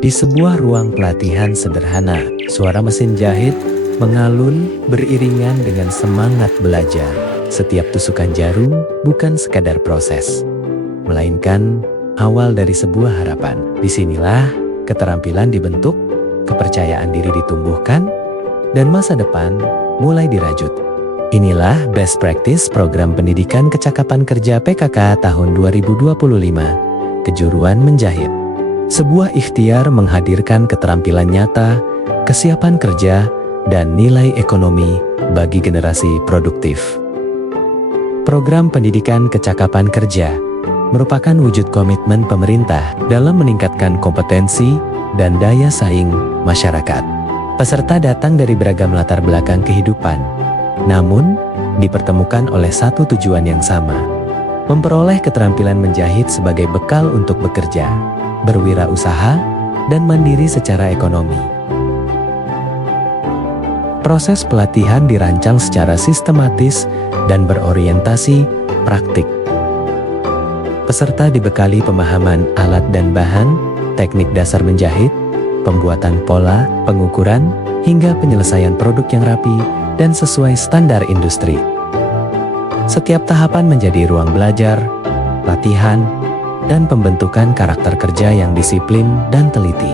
Di sebuah ruang pelatihan sederhana, suara mesin jahit mengalun beriringan dengan semangat belajar. Setiap tusukan jarum bukan sekadar proses, melainkan awal dari sebuah harapan. Disinilah keterampilan dibentuk, kepercayaan diri ditumbuhkan, dan masa depan mulai dirajut. Inilah Best Practice Program Pendidikan Kecakapan Kerja PKK tahun 2025, Kejuruan Menjahit. Sebuah ikhtiar menghadirkan keterampilan nyata, kesiapan kerja, dan nilai ekonomi bagi generasi produktif. Program Pendidikan Kecakapan Kerja merupakan wujud komitmen pemerintah dalam meningkatkan kompetensi dan daya saing masyarakat. Peserta datang dari beragam latar belakang kehidupan, namun dipertemukan oleh satu tujuan yang sama: memperoleh keterampilan menjahit sebagai bekal untuk bekerja, berwirausaha, dan mandiri secara ekonomi. Proses pelatihan dirancang secara sistematis dan berorientasi praktik. Peserta dibekali pemahaman alat dan bahan, teknik dasar menjahit, pembuatan pola, pengukuran, hingga penyelesaian produk yang rapi dan sesuai standar industri. Setiap tahapan menjadi ruang belajar, latihan, dan pembentukan karakter kerja yang disiplin dan teliti.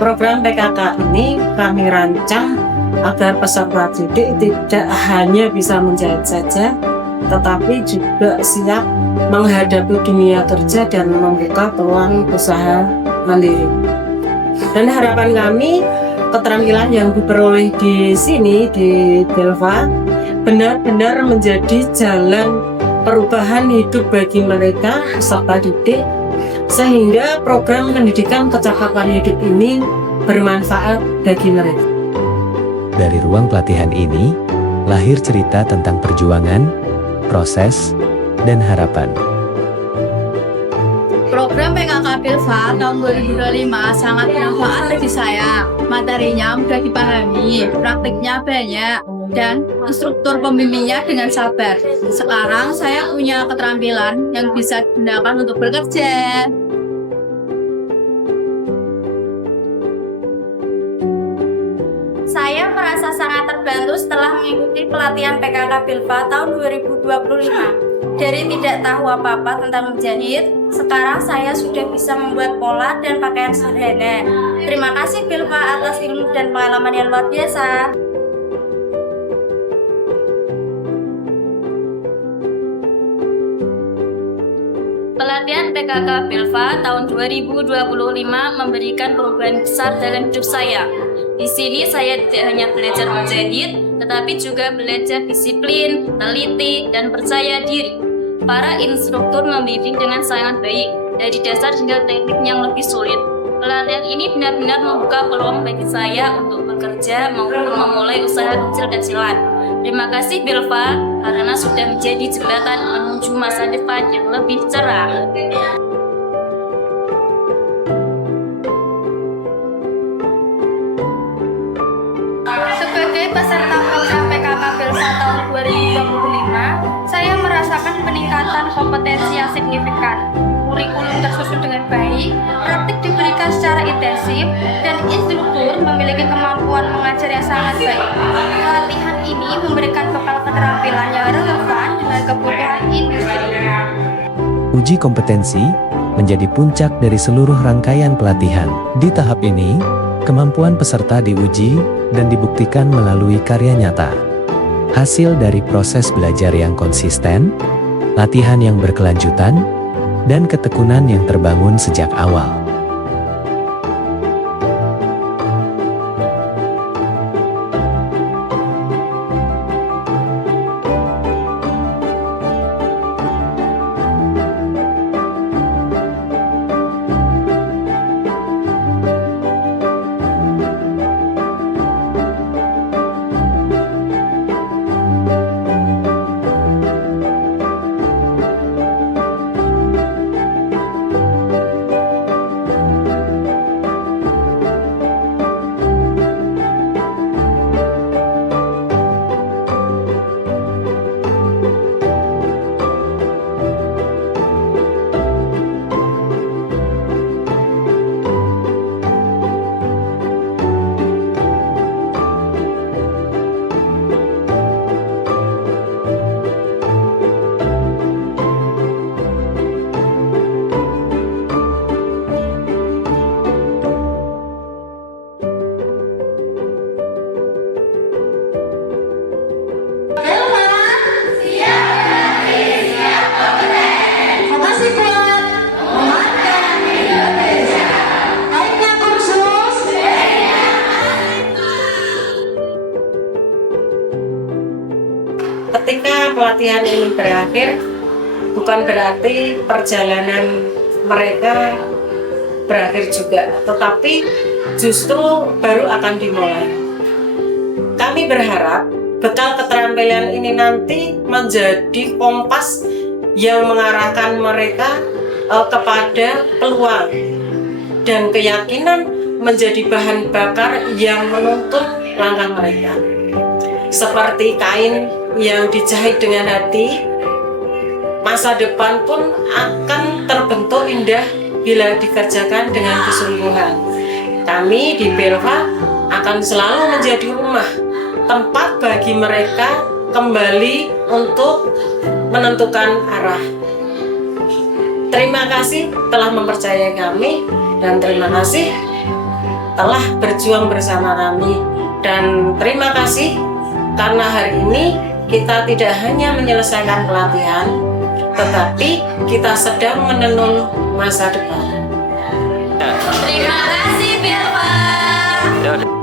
Program PKK ini kami rancang agar peserta didik tidak hanya bisa menjahit saja, tetapi juga siap menghadapi dunia kerja dan membuka peluang usaha mandiri. Dan harapan kami, keterampilan yang diperoleh di sini, di Belva, benar-benar menjadi jalan perubahan hidup bagi mereka peserta didik, sehingga program pendidikan kecakapan hidup ini bermanfaat bagi mereka. Dari ruang pelatihan ini, lahir cerita tentang perjuangan, proses, dan harapan. Program PKK Belva tahun 2025 sangat bermanfaat bagi saya. Materinya mudah dipahami, praktiknya banyak, dan instruktur pembimbingnya dengan sabar. Sekarang saya punya keterampilan yang bisa digunakan untuk bekerja. Saya merasa sangat terbantu setelah mengikuti pelatihan PKK Belva tahun 2025. Dari tidak tahu apa-apa tentang menjahit, sekarang saya sudah bisa membuat pola dan pakaian sederhana. Terima kasih Belva atas ilmu dan pengalaman yang luar biasa. Pelatihan PKK Belva tahun 2025 memberikan perubahan besar dalam hidup saya. Di sini saya tidak hanya belajar menjahit, tetapi juga belajar disiplin, teliti, dan percaya diri. Para instruktur membimbing dengan sangat baik, dari dasar hingga teknik yang lebih sulit. Pelatihan ini benar-benar membuka peluang bagi saya untuk bekerja maupun memulai usaha kecil-kecilan. Terima kasih Belva, karena sudah menjadi jembatan menuju masa depan yang lebih cerah. Sebagai peserta program PKK Belva tahun 2025, saya merasakan peningkatan kompetensi yang signifikan. Kurikulum tersusun dengan baik, praktik diberikan secara intensif, dan instruktur memiliki kemampuan mengajar yang sangat baik. Pelatihan ini memberikan bekal keterampilan yang relevan dengan kebutuhan industri. Uji kompetensi menjadi puncak dari seluruh rangkaian pelatihan. Di tahap ini, kemampuan peserta diuji dan dibuktikan melalui karya nyata. Hasil dari proses belajar yang konsisten, latihan yang berkelanjutan, dan ketekunan yang terbangun sejak awal. Ketika pelatihan ini berakhir, bukan berarti perjalanan mereka berakhir juga, tetapi justru baru akan dimulai. Kami berharap bekal keterampilan ini nanti menjadi kompas yang mengarahkan mereka kepada peluang dan keyakinan, menjadi bahan bakar yang menuntun langkah mereka. Seperti kain yang dijahit dengan hati, masa depan pun akan terbentuk indah bila dikerjakan dengan kesungguhan. Kami di Belva akan selalu menjadi rumah, tempat bagi mereka kembali untuk menentukan arah. Terima kasih telah mempercayai kami, dan terima kasih telah berjuang bersama kami. Dan terima kasih karena hari ini kita tidak hanya menyelesaikan pelatihan, tetapi kita sedang menenun masa depan. Terima kasih, Belva.